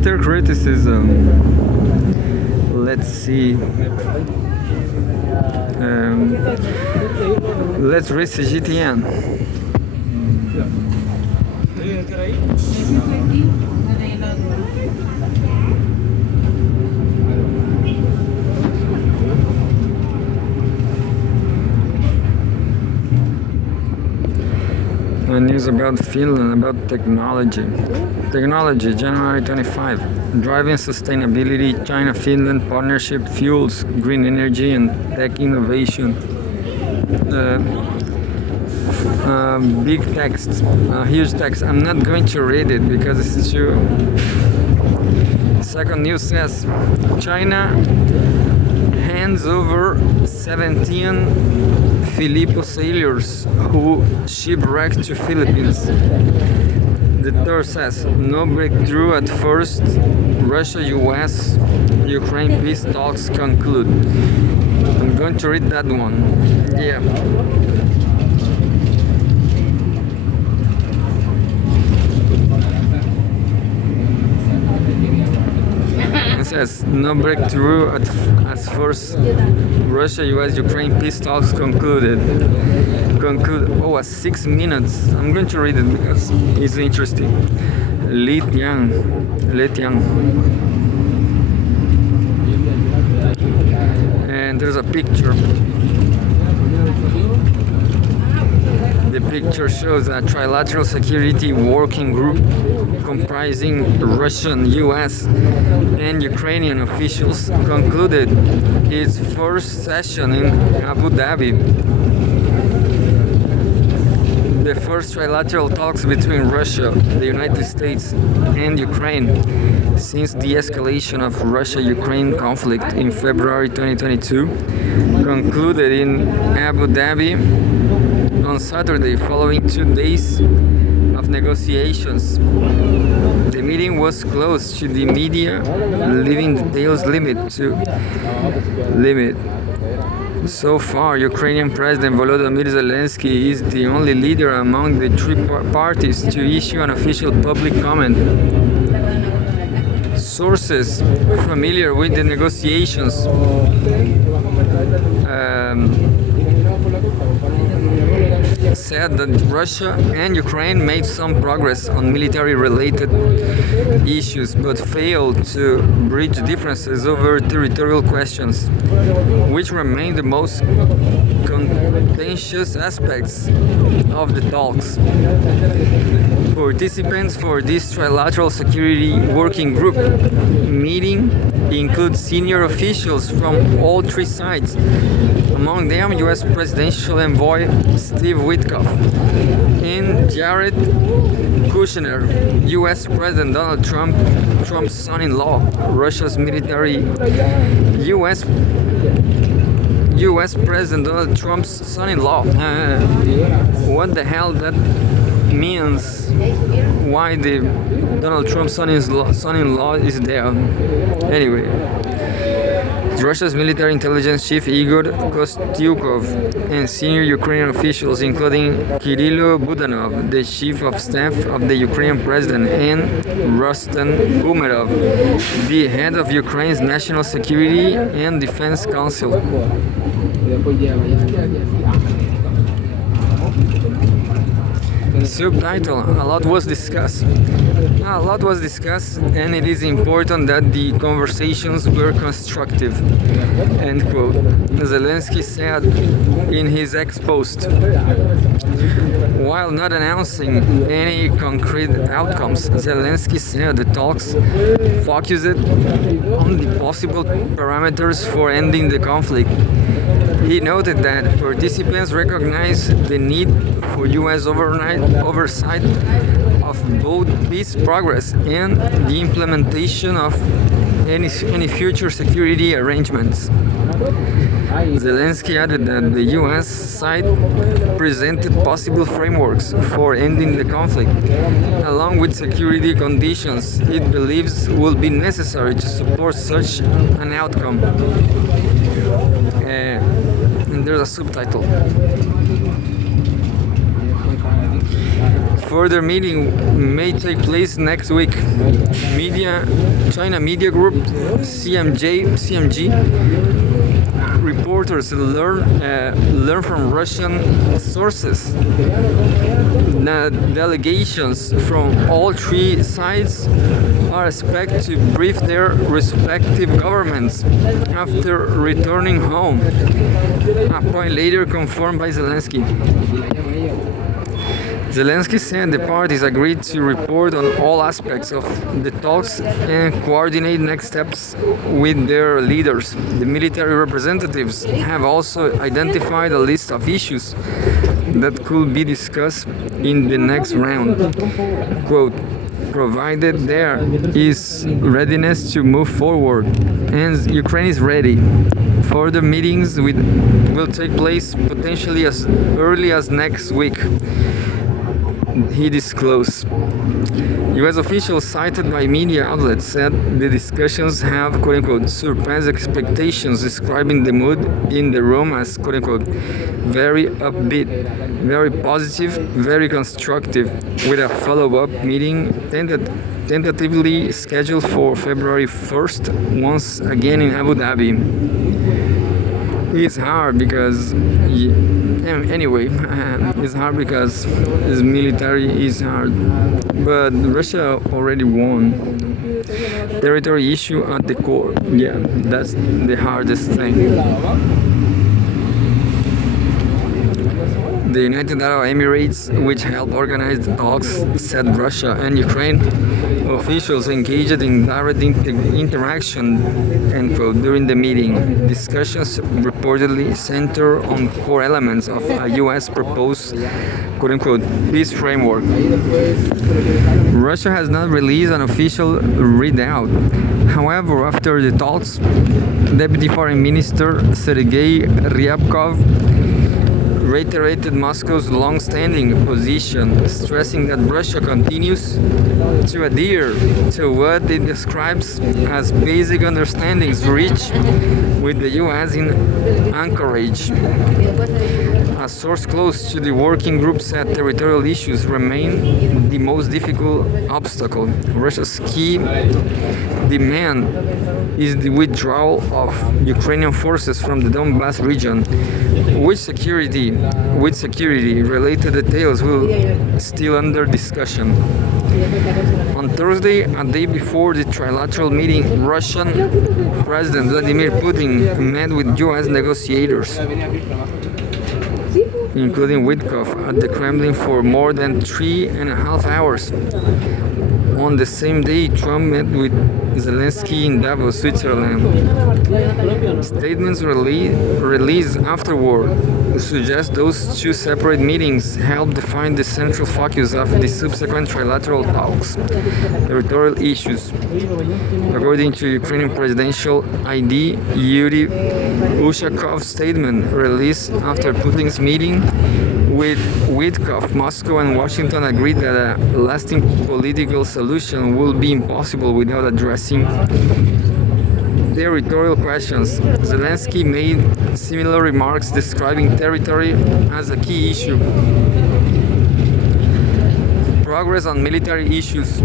Twitter criticism. Let's see. Let's read Cgtn. News about Finland, about technology. Technology, January 25. Driving sustainability, China-Finland partnership fuels green energy and tech innovation. Big text, huge text. I'm not going to read it because it's too... Second news says, China hands over 17 Filippo sailors who shipwrecked to Philippines. The third says, no breakthrough at first, Russia, US, Ukraine peace talks conclude. I'm going to read that one. Yeah. It says, no breakthrough at first, Russia, US, Ukraine peace talks concluded. Oh, 6 minutes. I'm going to read it because it's interesting. Li Tiang. And there's a picture. The picture shows a trilateral security working group comprising Russian, US, and Ukrainian officials concluded its first session in Abu Dhabi. The first trilateral talks between Russia, the United States, and Ukraine since the escalation of Russia-Ukraine conflict in February 2022 concluded in Abu Dhabi on Saturday following 2 days of negotiations. The meeting was closed to the media, leaving details limit. So far, Ukrainian President Volodymyr Zelensky is the only leader among the three parties to issue an official public comment. Sources familiar with the negotiations said that Russia and Ukraine made some progress on military-related issues, but failed to bridge differences over territorial questions, which remain the most contentious aspects of the talks. Participants for this trilateral security working group meeting include senior officials from all three sides, among them U.S. Presidential Envoy Steve Witkoff and Jared Kushner, U.S. President Donald Trump's son-in-law, Russia's military U.S. President Donald Trump's son-in-law. What the hell that means? Why the Donald Trump's son-in-law is there? Anyway. Russia's military intelligence chief Igor Kostyukov and senior Ukrainian officials including Kirilo Budanov, the chief of staff of the Ukrainian president, and Rustem Umerov, the head of Ukraine's National Security and Defense Council. Subtitle: A lot was discussed, and it is important that the conversations were constructive. End quote. Zelensky said in his ex post. While not announcing any concrete outcomes, Zelensky said the talks focused on the possible parameters for ending the conflict. He noted that participants recognize the need for U.S. oversight of both peace progress and the implementation of any future security arrangements. Zelensky added that the U.S. side presented possible frameworks for ending the conflict, along with security conditions it believes will be necessary to support such an outcome. And there's a subtitle. further meeting may take place next week. China Media Group CMG reporters learn from Russian sources that delegations from all three sides are expected to brief their respective governments after returning home, a point later confirmed by Zelensky. Zelensky said the parties agreed to report on all aspects of the talks and coordinate next steps with their leaders. The military representatives have also identified a list of issues that could be discussed in the next round. Quote, provided there is readiness to move forward and Ukraine is ready. Further meetings will take place potentially as early as next week, he disclosed. U.S. officials cited by media outlets said the discussions have, quote-unquote, surpassed expectations, describing the mood in the room as, quote-unquote, very upbeat, very positive, very constructive, with a follow-up meeting tentatively scheduled for February 1st, once again in Abu Dhabi. It's hard because it's hard because this military is hard, but Russia already won. Territory issue at the core, that's the hardest thing. The United Arab Emirates, which helped organize the talks, said Russia and Ukraine officials engaged in direct interaction, end quote, during the meeting. Discussions reportedly center on core elements of a U.S. proposed, quote-unquote, peace framework. Russia has not released an official readout. However, after the talks, Deputy Foreign Minister Sergei Ryabkov reiterated Moscow's long-standing position, stressing that Russia continues to adhere to what it describes as basic understandings reached with the U.S. in Anchorage. A source close to the working group said territorial issues remain the most difficult obstacle. Russia's key demand is the withdrawal of Ukrainian forces from the Donbas region, with security-related details will still under discussion. On Thursday, a day before the trilateral meeting, Russian President Vladimir Putin met with U.S. negotiators, including Witkoff, at the Kremlin for more than 3.5 hours. On the same day, Trump met with Zelensky in Davos, Switzerland. Statements released afterward suggest those two separate meetings helped define the central focus of the subsequent trilateral talks: territorial issues. According to Ukrainian presidential ID, Yuri Ushakov's statement released after Putin's meeting with Witkoff, Moscow and Washington agreed that a lasting political solution will be impossible without addressing territorial questions. Zelensky made similar remarks describing territory as a key issue. Progress on military issues.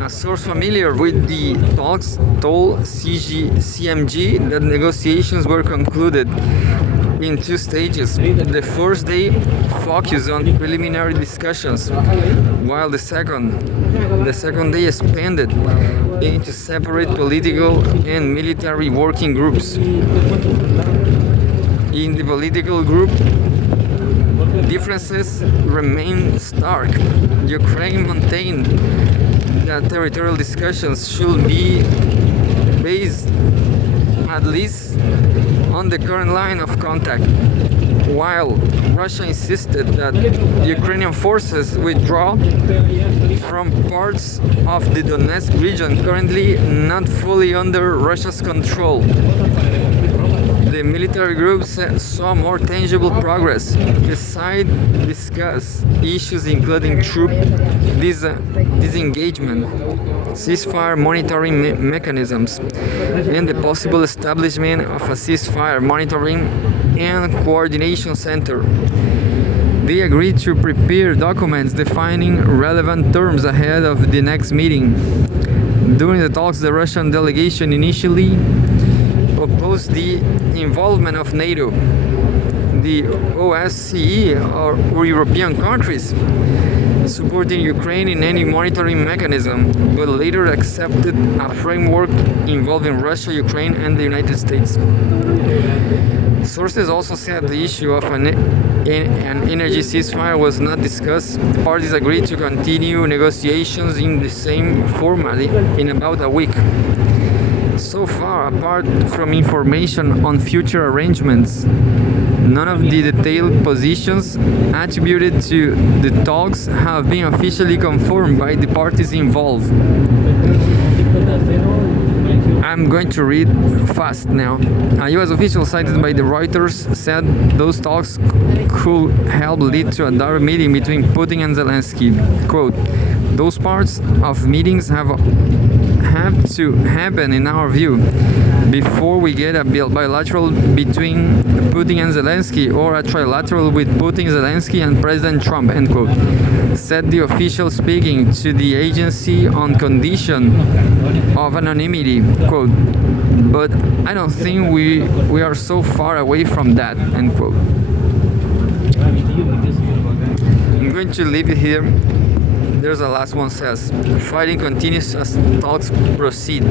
A source familiar with the talks told CMG that negotiations were concluded in two stages. The first day focused on preliminary discussions, while the second day expanded into separate political and military working groups. In the political group, differences remain stark. Ukraine maintained that territorial discussions should be based at least on the current line of contact, while Russia insisted that Ukrainian forces withdraw from parts of the Donetsk region currently not fully under Russia's control. The military groups saw more tangible progress. The sides discussed issues including troop disengagement, ceasefire monitoring mechanisms, and the possible establishment of a ceasefire monitoring and coordination center. They agreed to prepare documents defining relevant terms ahead of the next meeting. During the talks, the Russian delegation initially opposed the involvement of NATO, the OSCE, or European countries supporting Ukraine in any monitoring mechanism, but later accepted a framework involving Russia, Ukraine, and the United States. Sources also said the issue of an energy ceasefire was not discussed. The parties agreed to continue negotiations in the same format in about a week. So far, apart from information on future arrangements, none of the detailed positions attributed to the talks have been officially confirmed by the parties involved. I'm going to read fast now. A US official cited by the Reuters said those talks could help lead to a direct meeting between Putin and Zelensky. Quote, those parts of meetings have to happen in our view before we get a bilateral between Putin and Zelensky or a trilateral with Putin, Zelensky, and President Trump, end quote, said the official speaking to the agency on condition of anonymity, quote, but I don't think we are so far away from that, end quote. I'm going to leave it here. There's a last one says, fighting continues as talks proceed.